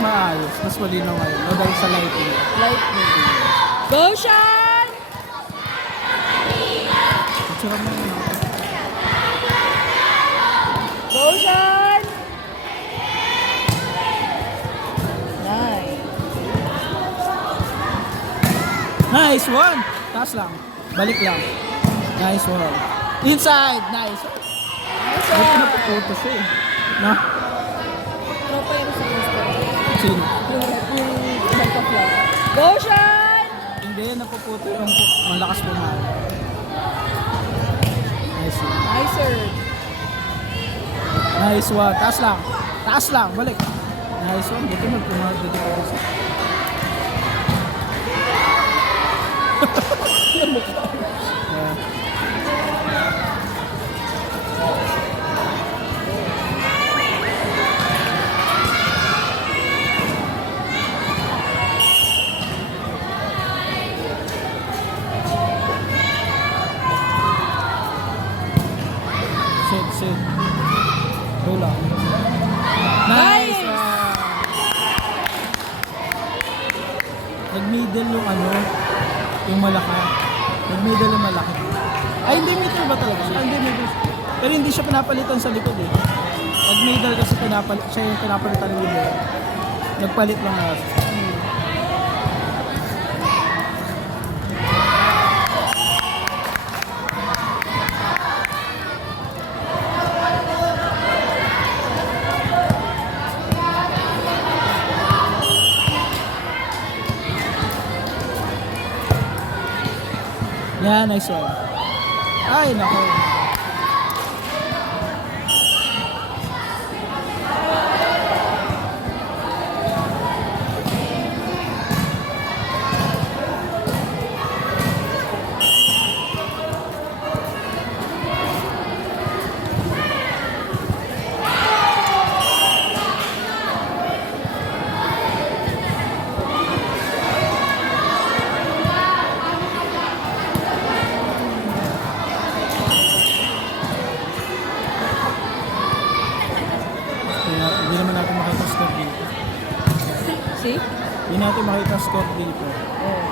maayos, mas malinaw ngayon. O dahil sa lighting. Lightning. Go, Sean! Picture mo yun. Go, Sean! Nice. Nice one! Taas lang. Balik lang. Nice one. Inside! Nice. Nice Ba't one. napuputo siya eh? Na? Ano pa yung sa gusto? Sino? Yung ibang pa-vlog. Go, Sean! Hindi, napuputo yung malakas pumahan. Nice one. Nice, sir. Nice one. Taas lang. Taas lang. Balik. Nice one. Dito magpumahal. Dito ko kasi. Sit. Bola. Nice! Nice! Nag-middle yung ano, yung malaki. Nag-middle yung malaki. Ay, hindi middle ba talaga siya? Hindi middle. Pero hindi siya pinapalitan sa likod eh. Nag-middle kasi siya yung pinapalitan ng middle. Nagpalit lang nga. Yan, nice one. Ay, nako. Hindi naman natin makita score dito. See? Hindi natin makita score dito. Oh.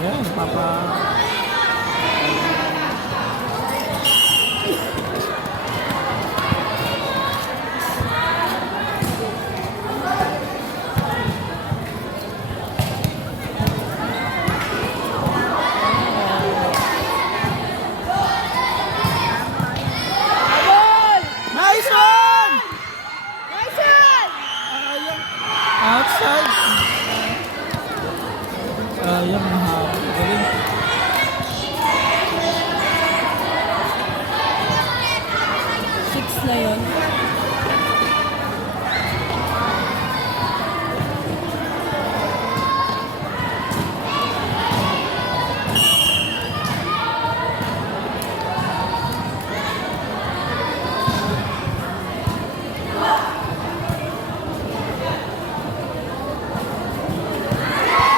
Yan, papa. Ball! Nice one! Nice one! Sayang. Outside. Sayang, mahaba. Galing. Six na yun.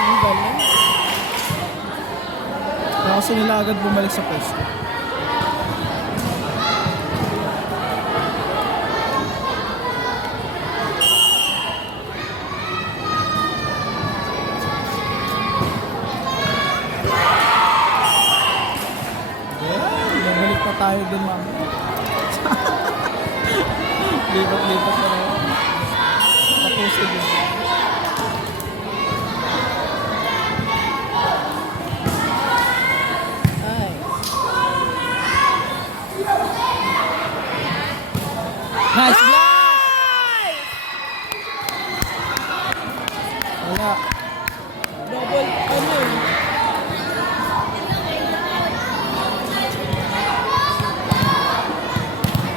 Ang galing. Kaya kasi nila agad bumalik sa pwesto. Yan, bumalik pa tayo dun mamaya. Lipat-lipat na rin. Tapusin yun. Nice. Nice block! Wala. Double, ano yun?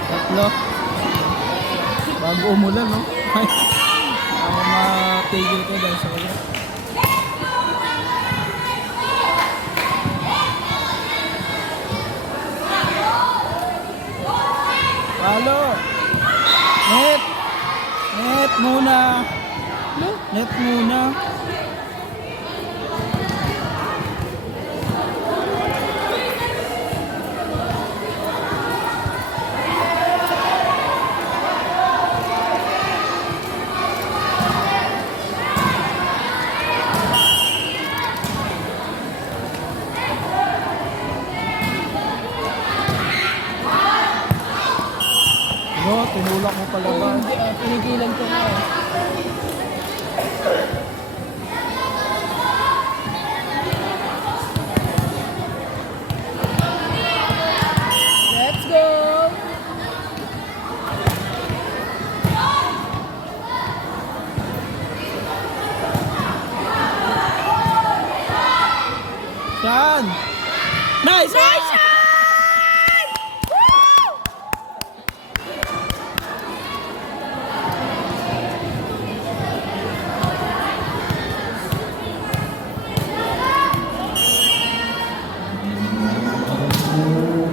Tatlo. Bago umulan, no? Ako matigil ko dahil sa ulan. muna. No? Net muna. No, tinulak mo pala ba? Hindi pinigilan ko na. Let's go! Yan! Nice! Nice shot! Woo!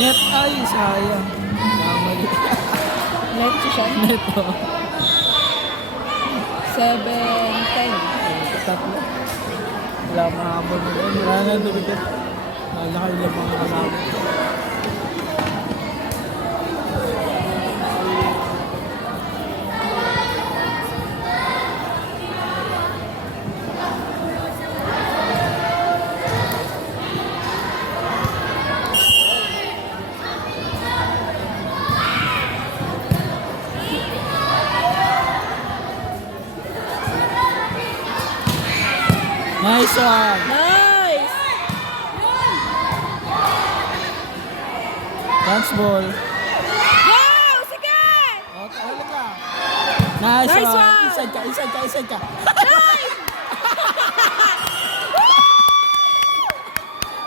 Net ay, sayang. Kamali. Net siya. Net o. 7-10. Tatlo. Wala mahabol mo doon. Wala na dumikit. Malaki lang mga kasama. Nice one! Nice! Dance ball. Go! Sige! Okay, halik ka. Nice, Nice one! one! Inside ka, inside ka, inside ka. Nice!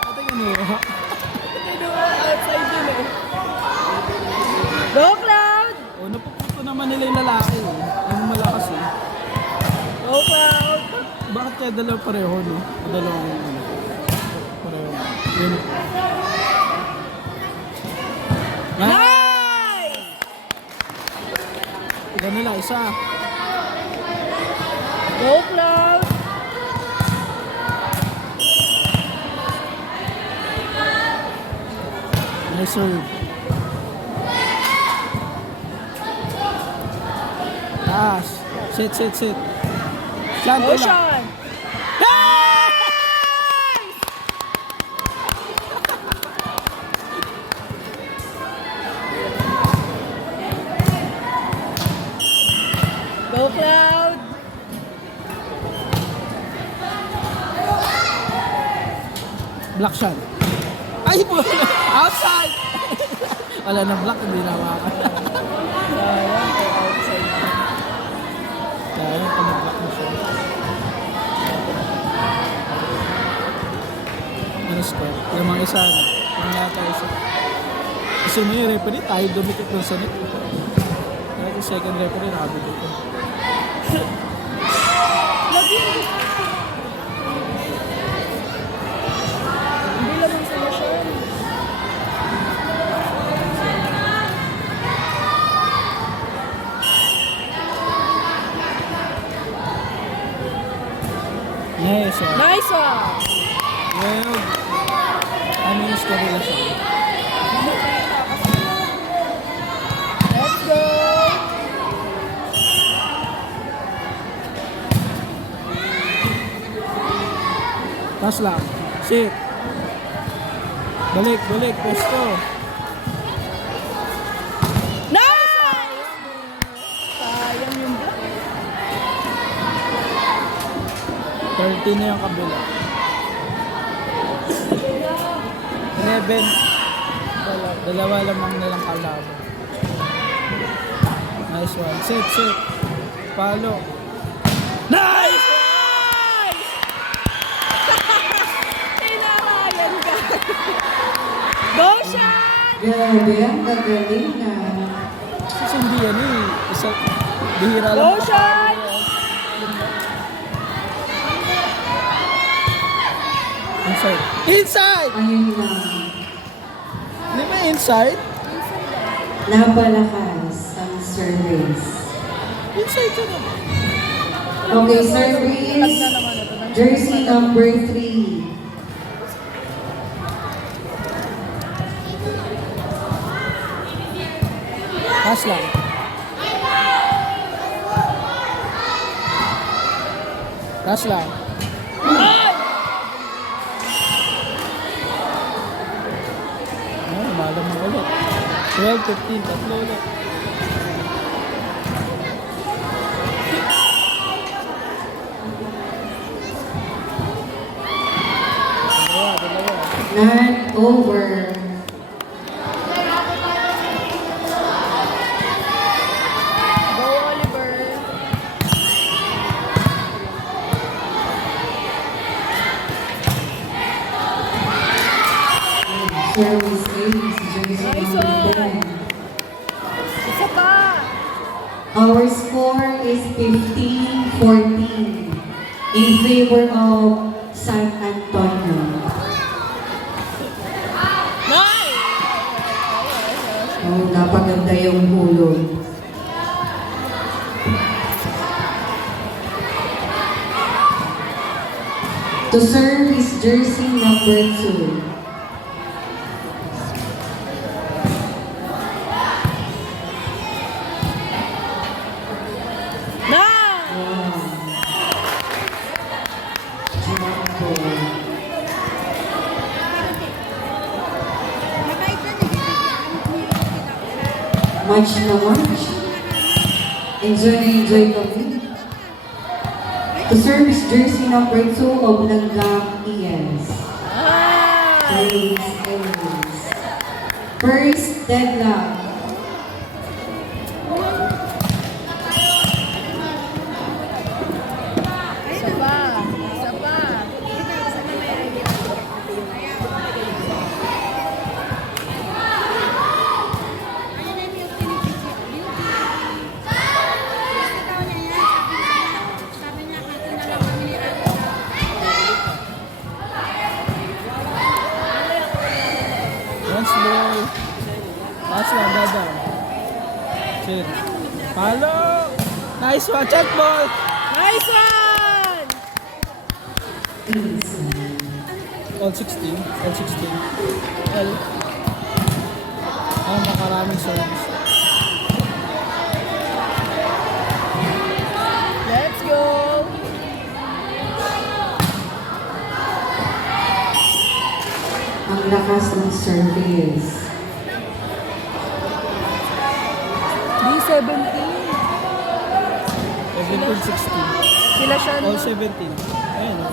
Ate nga no. Outside yun eh. Go, Cloud! O, napuputo naman nila yung lalaki. Yung malakas eh. Go, Cloud! Bakit kaya dalawa pareho, no? O dalawang ano? Pareho. Yun. Nice! Ilan nila? Isa. Go, Cloud! Nice serve. Taas. Sit, sit, sit. Slant ulit. Motion! Go, Cloud! Block shot. Ay, outside! Wala na block, hindi na hawakan. Sayang, kay outside. Kaya yung pag-block mo siya. Ano score? Yung mga isa na. Yung yata isa. Kasi mo yung referee, tayo dumikit dun sa net. Kaya yung second referee, nakabigit ko. Hindi lang yung solusyon. Nice one. Nice one! Well, ano yung score nila siya? Let's go! Pass lang. Sit. Balik, balik. Pwesto. Nice! Sayang yung block. 30 na yung kabila. 11. Dalawa lamang nilang kalaban. Nice one. Sit, sit. Palo. Nice! Nice! Tinarayan ka. Go shot! Grabe ang gagaling na. Kasi hindi yan eh. Isa, bihira lang. Go shot! Inside. Inside! Ayun lang. Di ba inside? Napalakas ang service. Inside ka na. Okay, service. Jersey number 3. Pass lang. Pass lang. Balang mo ulit. 12, 15, tatlo ulit. Dalawa. Not over. Go, Oliver. Service ace. Jersey Nice number one. 10. Isa pa. Our score is 15-14 in favor of San Antonio. Nice! Oh, napaganda yung hulog. To serve is jersey number 2. Nice! Wow. Jumbo. Match na match. Enjoy kami. To serve is jersey number 2 of Langgam ES. Nice! Praise Elvis. First deadlock. Isa pa. Isa pa. Once ball. Pass lang, dada. Chill. Palo! Nice one, check ball! Nice one! All 16. All 16. Well, makaraming service. Let's go! Ang lakas ng service. D17. 17-16. Sila siya, no? All 17. Ayun o.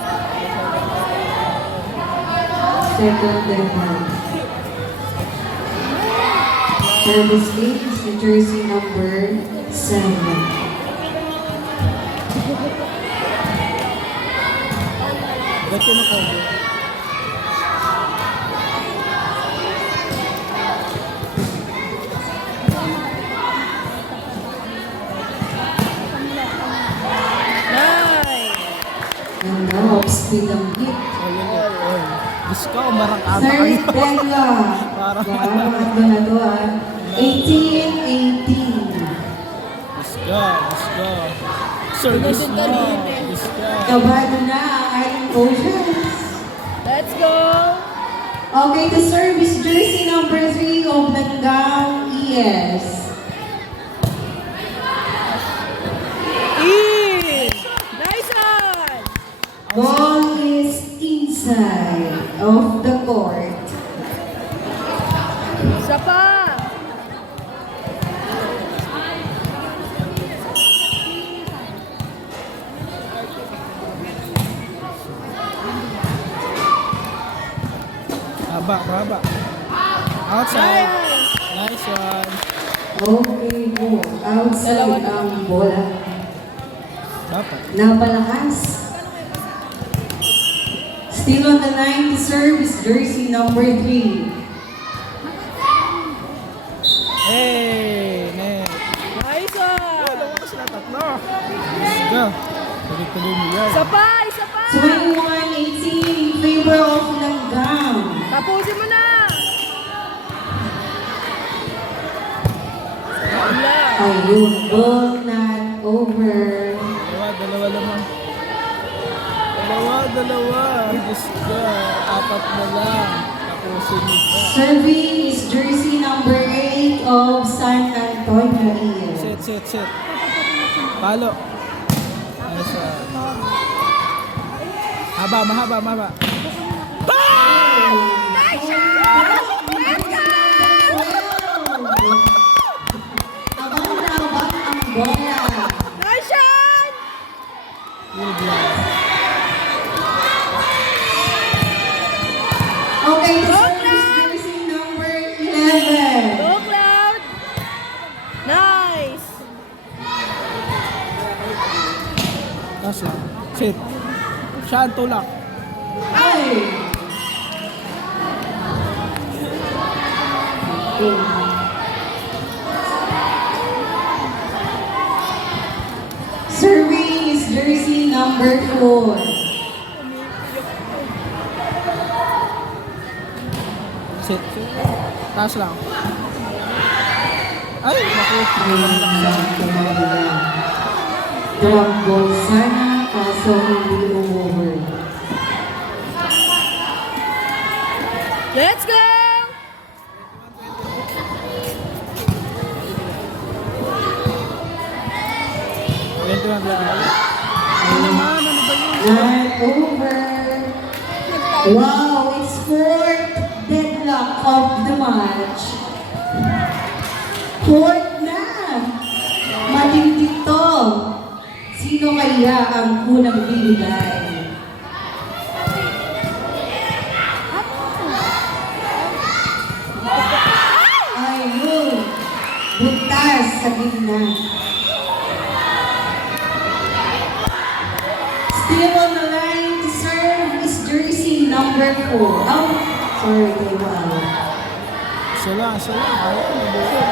Second deadlock. Service leads the jersey number 7. Ba't yun ako? Nice! Ganda, off-speed ang hit. Ayun yun. Ayun. Diyos ko, marakata Third kayo. deadlock. Parang- Wow, ano na to ah. 18-18. Diyos ko, Diyos ko. Service mo. Diyos ko. Kabado na ang ating coaches. Let's go! Okay, the service jersey number 3 of Langgam ES. In! Nice one! Ball is inside of the court. Isa pa! Haba. Outside. Nice! Nice one. Okay po, outside ang bola. Dapat. Napalakas. Still on the line to serve is jersey number 3. Hey, net. Nice one! Dalawa ka sila tatlo. Diyos ko. Tuloy-tuloy mo yan. Isa pa! Isa pa! 21-18 in favor of Langgam. Tapusin mo na! Ayun, ball not over. Dalawa lamang. Dalawa. Diyos ka. 4 na lang. Tapusin mo ba? Serving is jersey number 8 of San Antonio Ian. Set. Palo. Ayos ah. Mahaba. Abang ang bola. Nice shot! Good luck. Okay, the service jersey number 11. Go, Cloud! Nice! Taas lang. Set. Siya ang tulak. Ay! Serving is jersey number 4. Set. Taas lang. Ay, naku. Drop ball sana, kaso hindi over. Let's go! Not over. Wow, it's fourth deadlock of the match. Fourth na. Matindi to. Sino kaya ang unang bibigay? Ayun. Butas sa gitna. Still on the line to serve is jersey number 4. Oh, sorry, they were out. Isa lang. Ayaw ko mabuo.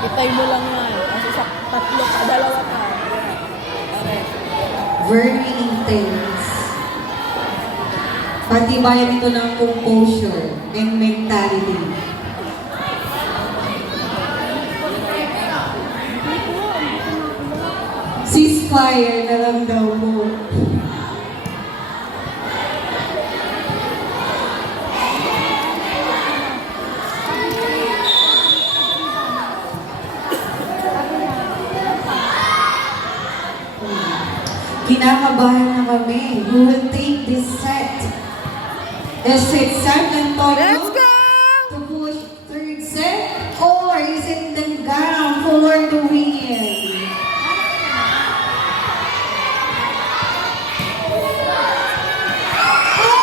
Itay mo lang yan. Kasi sa 2 pa. Okay. Very intense. Patibayan ito ng composure and mentality. Ceasefire na lang daw po. Kinakabahan na kami. Who will take this set? Is it San Antonio Let's go! to push third set? Or is it Dengam for the win?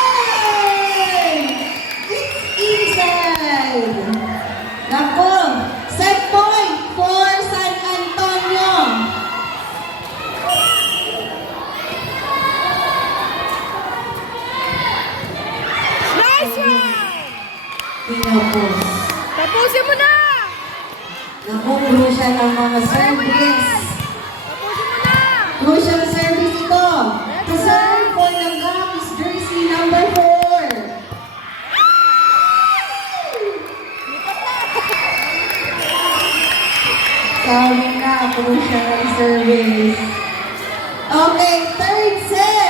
Hey! It's inside! Nako! Set point for San Antonio! Nice one! Pinapos. Tapusin mo na! Naku, crucial ang mga service. Tapusin mo na! Crucial service ito. To serve for the gap is jersey number 4. Sabi na, crucial ang service. Okay, third set.